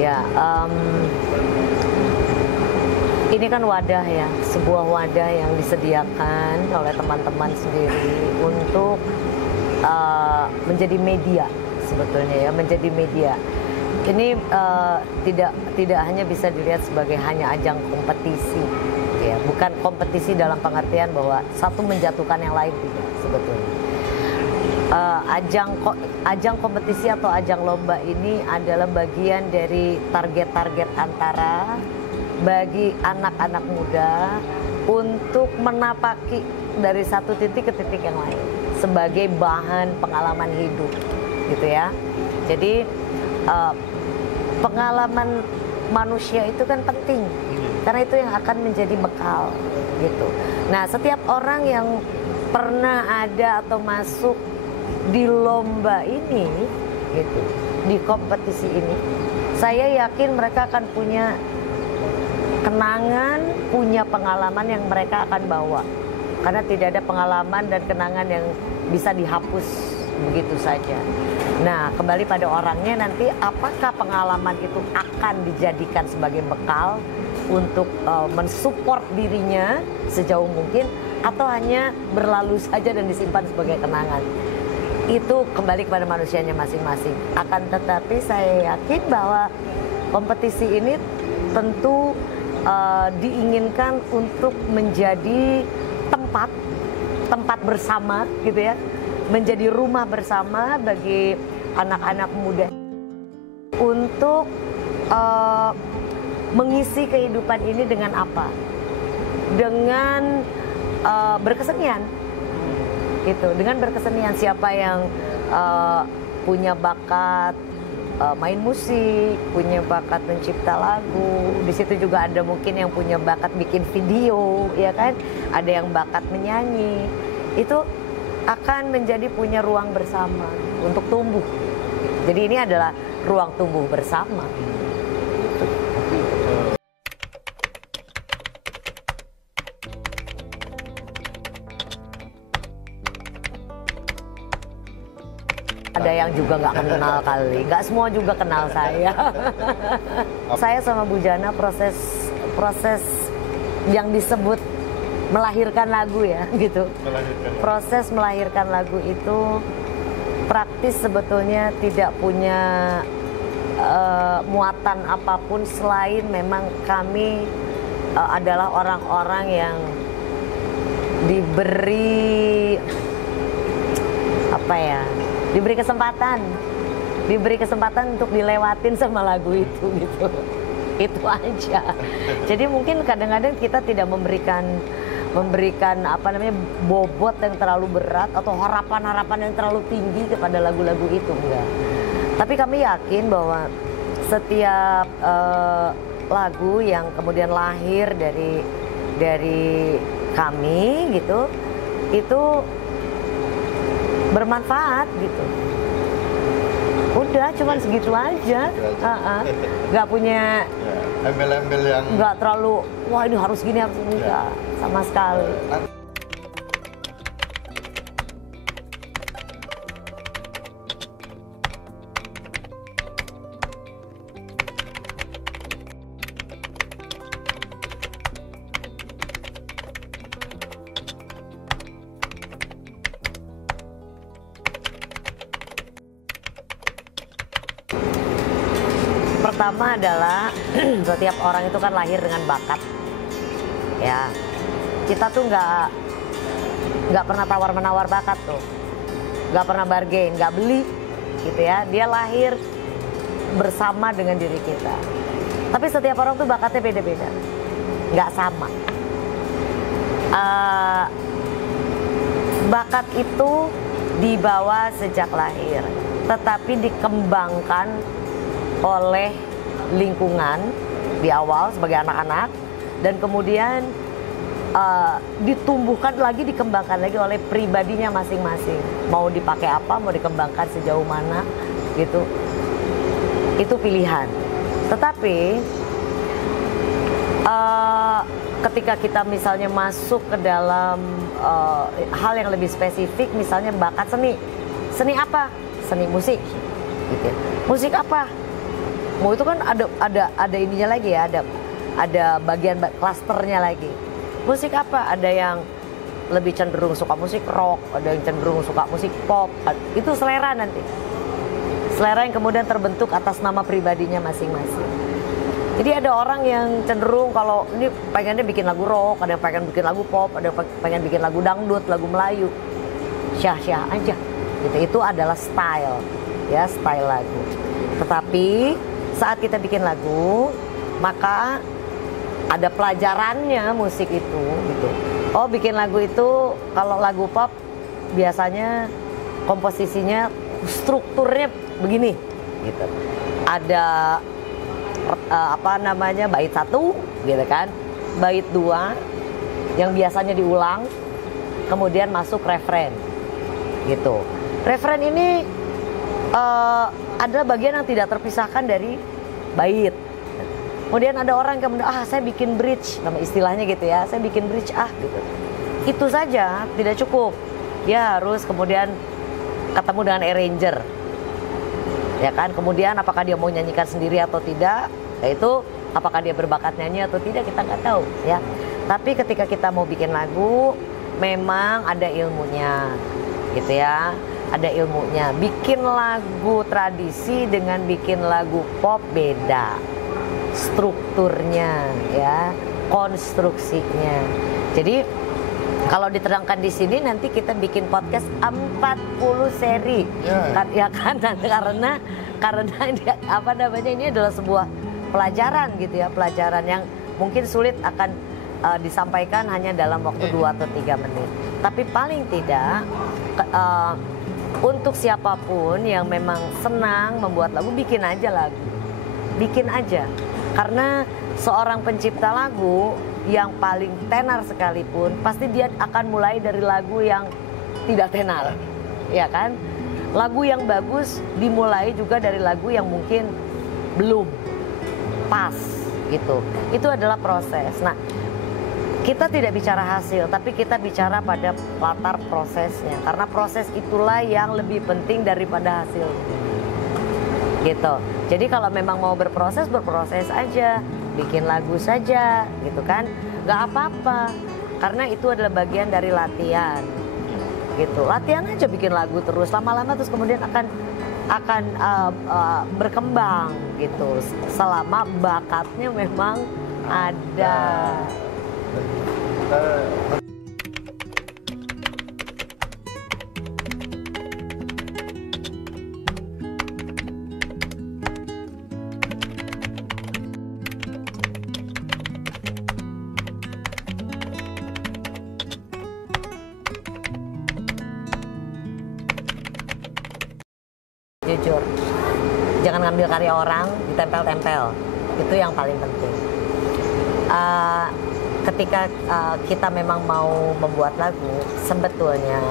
Ya, ini kan wadah ya, sebuah wadah yang disediakan oleh teman-teman sendiri untuk menjadi media sebetulnya ya, menjadi media. Ini tidak hanya bisa dilihat sebagai hanya ajang kompetisi, ya, bukan kompetisi dalam pengertian bahwa satu menjatuhkan yang lain, tidak sebetulnya. Ajang kompetisi atau ajang lomba ini adalah bagian dari target-target antara bagi anak-anak muda untuk menapaki dari satu titik ke titik yang lain sebagai bahan pengalaman hidup, gitu ya. Jadi pengalaman manusia itu kan penting karena itu yang akan menjadi bekal, gitu. Nah, setiap orang yang pernah ada atau masuk di lomba ini, gitu, di kompetisi ini, saya yakin mereka akan punya kenangan, punya pengalaman yang mereka akan bawa. Karena tidak ada pengalaman dan kenangan yang bisa dihapus begitu saja. Nah, kembali pada orangnya nanti, apakah pengalaman itu akan dijadikan sebagai bekal untuk mensupport dirinya sejauh mungkin, atau hanya berlalu saja dan disimpan sebagai kenangan. Itu kembali kepada manusianya masing-masing. Akan tetapi saya yakin bahwa kompetisi ini tentu diinginkan untuk menjadi tempat bersama, gitu ya, menjadi rumah bersama bagi anak-anak muda untuk mengisi kehidupan ini dengan apa? Dengan berkesenian, gitu. Dengan berkesenian, siapa yang punya bakat main musik, punya bakat mencipta lagu. Di situ juga ada mungkin yang punya bakat bikin video, ya kan? Ada yang bakat menyanyi. Itu akan menjadi punya ruang bersama untuk tumbuh. Jadi ini adalah ruang tumbuh bersama. Ada yang juga nggak kenal kali, nggak semua juga kenal saya. Saya sama Bu Jana proses yang disebut melahirkan lagu ya, gitu. Proses melahirkan lagu itu praktis sebetulnya tidak punya muatan apapun selain memang kami adalah orang-orang yang diberi diberi kesempatan untuk dilewatin sama lagu itu, gitu. Itu aja. Jadi mungkin kadang-kadang kita tidak memberikan bobot yang terlalu berat atau harapan-harapan yang terlalu tinggi kepada lagu-lagu itu, enggak. Tapi kami yakin bahwa setiap lagu yang kemudian lahir dari kami, gitu, itu bermanfaat, gitu. Udah cuman segitu aja. Nggak punya embel-embel yang nggak terlalu, wah ini harus gini, harus ini, enggak sama sekali. Pertama adalah setiap orang itu kan lahir dengan bakat, ya. Kita tuh nggak pernah tawar-menawar bakat tuh, nggak pernah bargain, nggak beli, gitu ya. Dia lahir bersama dengan diri kita. Tapi setiap orang tuh bakatnya beda-beda, nggak sama. Bakat itu dibawa sejak lahir, tetapi dikembangkan oleh lingkungan di awal sebagai anak-anak, dan kemudian ditumbuhkan lagi, dikembangkan lagi oleh pribadinya masing-masing. Mau dipakai apa, mau dikembangkan sejauh mana, gitu. Itu pilihan. Tetapi ketika kita misalnya masuk ke dalam hal yang lebih spesifik, misalnya bakat seni. Seni apa? Seni musik. Gitu. Musik apa? Mau itu kan ada ininya lagi ya, ada bagian klasternya lagi. Musik apa? Ada yang lebih cenderung suka musik rock, ada yang cenderung suka musik pop. Itu selera nanti. Selera yang kemudian terbentuk atas nama pribadinya masing-masing. Jadi ada orang yang cenderung kalau ini pengennya bikin lagu rock, ada yang pengen bikin lagu pop, ada yang pengen bikin lagu dangdut, lagu Melayu. Syah-syah aja. Gitu. Itu adalah style, ya, style lagu. Tetapi saat kita bikin lagu, maka ada pelajarannya musik itu, gitu. Oh, bikin lagu itu kalau lagu pop biasanya komposisinya strukturnya begini, gitu. Ada bait 1, gitu kan, bait 2 yang biasanya diulang, kemudian masuk refren, gitu. Refren ini adalah bagian yang tidak terpisahkan dari bait. Kemudian ada orang yang kemudian, saya bikin bridge, nama istilahnya gitu ya, saya bikin bridge gitu. Itu saja tidak cukup. Dia harus kemudian ketemu dengan arranger, ya kan. Kemudian apakah dia mau nyanyikan sendiri atau tidak, yaitu apakah dia berbakat nyanyi atau tidak kita nggak tahu, ya. Tapi ketika kita mau bikin lagu, memang ada ilmunya, gitu ya. Ada ilmunya. Bikin lagu tradisi dengan bikin lagu pop beda. Strukturnya, ya, konstruksinya. Jadi kalau diterangkan di sini nanti kita bikin podcast 40 seri, ya kan? Karena ini adalah sebuah pelajaran gitu ya, pelajaran yang mungkin sulit akan disampaikan hanya dalam waktu 2 atau 3 menit. Tapi paling tidak untuk siapapun yang memang senang membuat lagu, bikin aja lagu, bikin aja. Karena seorang pencipta lagu yang paling tenar sekalipun, pasti dia akan mulai dari lagu yang tidak tenar, ya kan? Lagu yang bagus dimulai juga dari lagu yang mungkin belum pas, gitu. Itu adalah proses. Nah, kita tidak bicara hasil, tapi kita bicara pada latar prosesnya. Karena proses itulah yang lebih penting daripada hasil. Gitu. Jadi kalau memang mau berproses aja, bikin lagu saja, gitu kan, nggak apa-apa, karena itu adalah bagian dari latihan, gitu. Latihan aja bikin lagu terus, lama-lama terus kemudian akan berkembang, gitu. Selama bakatnya memang ada. Jujur, jangan ngambil karya orang ditempel-tempel, itu yang paling penting. Ketika kita memang mau membuat lagu, sebetulnya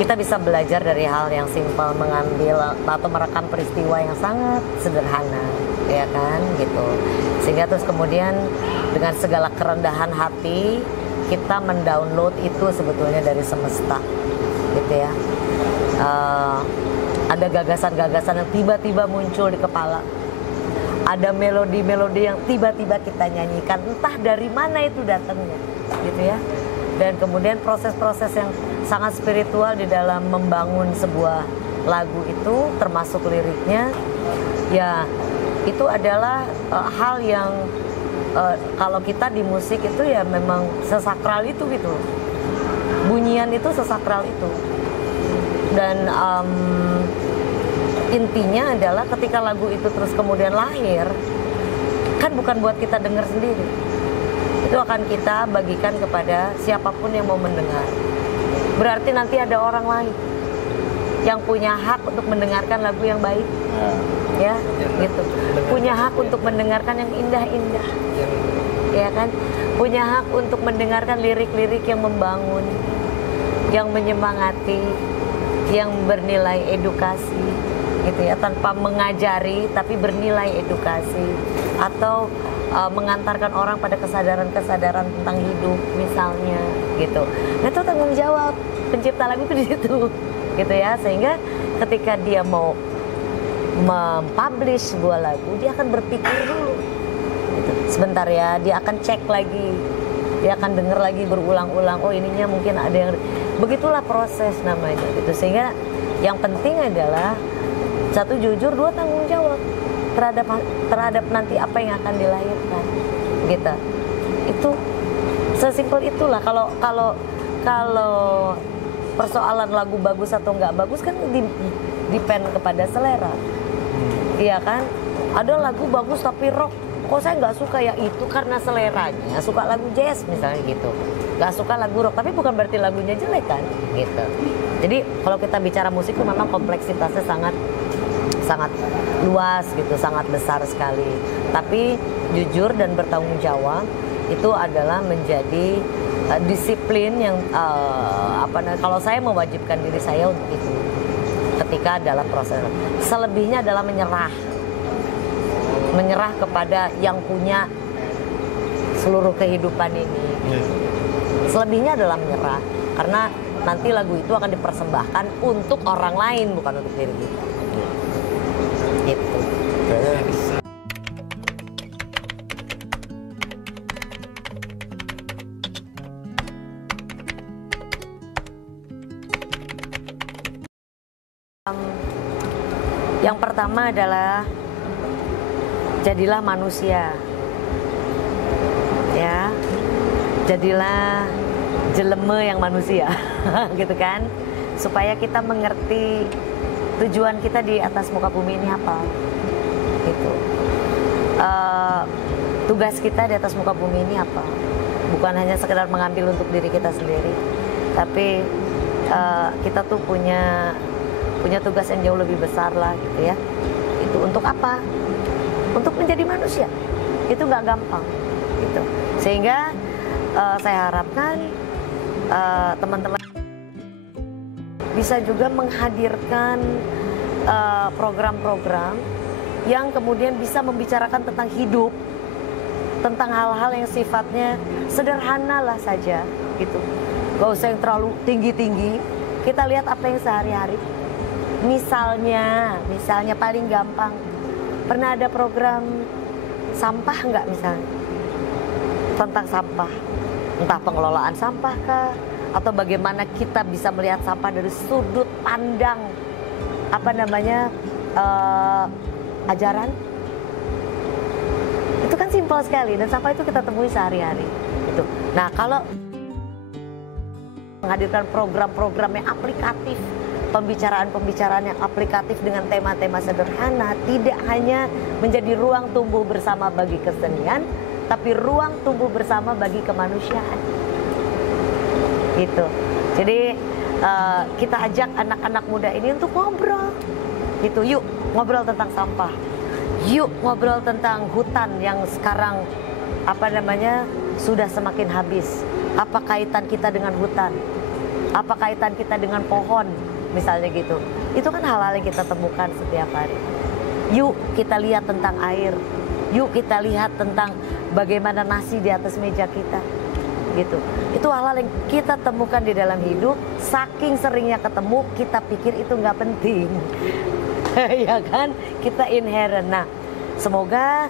kita bisa belajar dari hal yang simpel, mengambil atau merekam peristiwa yang sangat sederhana, ya kan, gitu. Sehingga terus kemudian dengan segala kerendahan hati kita mendownload itu sebetulnya dari semesta, gitu ya. Ada gagasan-gagasan yang tiba-tiba muncul di kepala. Ada melodi-melodi yang tiba-tiba kita nyanyikan, entah dari mana itu datangnya, gitu ya. Dan kemudian proses-proses yang sangat spiritual di dalam membangun sebuah lagu itu, termasuk liriknya, ya itu adalah hal yang kalau kita di musik itu ya memang sesakral itu, gitu. Bunyian itu sesakral itu. Dan intinya adalah ketika lagu itu terus kemudian lahir, kan bukan buat kita dengar sendiri. Itu akan kita bagikan kepada siapapun yang mau mendengar. Berarti nanti ada orang lain yang punya hak untuk mendengarkan lagu yang baik, ya, gitu. Punya hak untuk mendengarkan yang indah-indah, ya kan? Punya hak untuk mendengarkan lirik-lirik yang membangun, yang menyemangati, yang bernilai edukasi, gitu ya, tanpa mengajari tapi bernilai edukasi, atau mengantarkan orang pada kesadaran-kesadaran tentang hidup misalnya, gitu. Nah, itu tanggung jawab pencipta lagu itu di situ, gitu ya. Sehingga ketika dia mau mempublish sebuah lagu, dia akan berpikir dulu. Gitu. Sebentar ya, dia akan cek lagi, dia akan dengar lagi berulang-ulang. Oh ininya mungkin ada yang, begitulah proses namanya. Gitu. Sehingga yang penting adalah satu, jujur, dua, tanggung jawab terhadap nanti apa yang akan dilahirkan. Gitu. Itu sesimpel itulah. Kalau persoalan lagu bagus atau nggak bagus kan depend kepada selera. Iya kan? Ada lagu bagus tapi rock, kok saya nggak suka ya, itu karena seleranya suka lagu jazz misalnya gitu, nggak suka lagu rock, tapi bukan berarti lagunya jelek kan, gitu. Jadi kalau kita bicara musik itu memang kompleksitasnya sangat luas gitu, sangat besar sekali. Tapi jujur dan bertanggung jawab itu adalah menjadi disiplin yang kalau saya mewajibkan diri saya untuk itu ketika dalam proses. Selebihnya adalah menyerah kepada yang punya seluruh kehidupan ini. Selebihnya adalah menyerah, karena nanti lagu itu akan dipersembahkan untuk orang lain, bukan untuk diri kita. Gitu. Yang pertama adalah jadilah manusia, ya, jadilah jeleme yang manusia, gitu kan, supaya kita mengerti tujuan kita di atas muka bumi ini apa, gitu. Tugas kita di atas muka bumi ini apa, bukan hanya sekedar mengambil untuk diri kita sendiri, tapi kita tuh punya tugas yang jauh lebih besar lah, gitu ya. Itu untuk apa? Untuk menjadi manusia. Itu nggak gampang, gitu. Sehingga saya harapkan teman-teman bisa juga menghadirkan program-program yang kemudian bisa membicarakan tentang hidup, tentang hal-hal yang sifatnya sederhana lah saja, gitu. Gak usah yang terlalu tinggi-tinggi. Kita lihat apa yang sehari-hari. Misalnya paling gampang, pernah ada program sampah nggak misalnya? Tentang sampah, entah pengelolaan sampah kah, atau bagaimana kita bisa melihat sampah dari sudut pandang ajaran. Itu kan simpel sekali, dan sampah itu kita temui sehari-hari. Gitu. Nah, kalau menghadirkan program-program yang aplikatif, pembicaraan-pembicaraan yang aplikatif dengan tema-tema sederhana, tidak hanya menjadi ruang tumbuh bersama bagi kesenian, tapi ruang tumbuh bersama bagi kemanusiaan. Gitu. Jadi kita ajak anak-anak muda ini untuk ngobrol. Gitu. Yuk ngobrol tentang sampah. Yuk ngobrol tentang hutan yang sekarang sudah semakin habis. Apa kaitan kita dengan hutan? Apa kaitan kita dengan pohon? Misalnya gitu. Itu kan hal-hal yang kita temukan setiap hari. Yuk kita lihat tentang air. Yuk kita lihat tentang bagaimana nasi di atas meja kita. Gitu. Itu hal-hal yang kita temukan di dalam hidup. Saking seringnya ketemu, kita pikir itu nggak penting. Ya kan? Kita inherent. Nah, semoga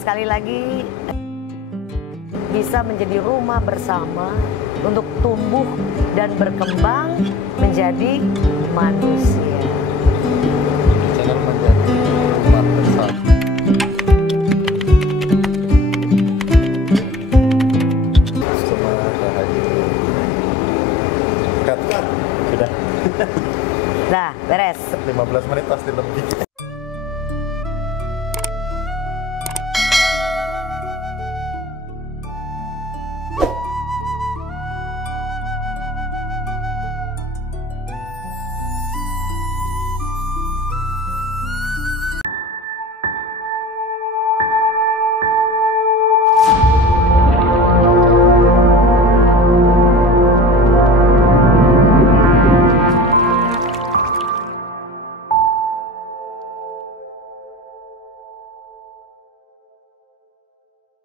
sekali lagi bisa menjadi rumah bersama untuk tumbuh dan berkembang menjadi manusia. Jangan menjadi rumah bersama. Sudah. Nah, beres. 15 menit pasti lebih.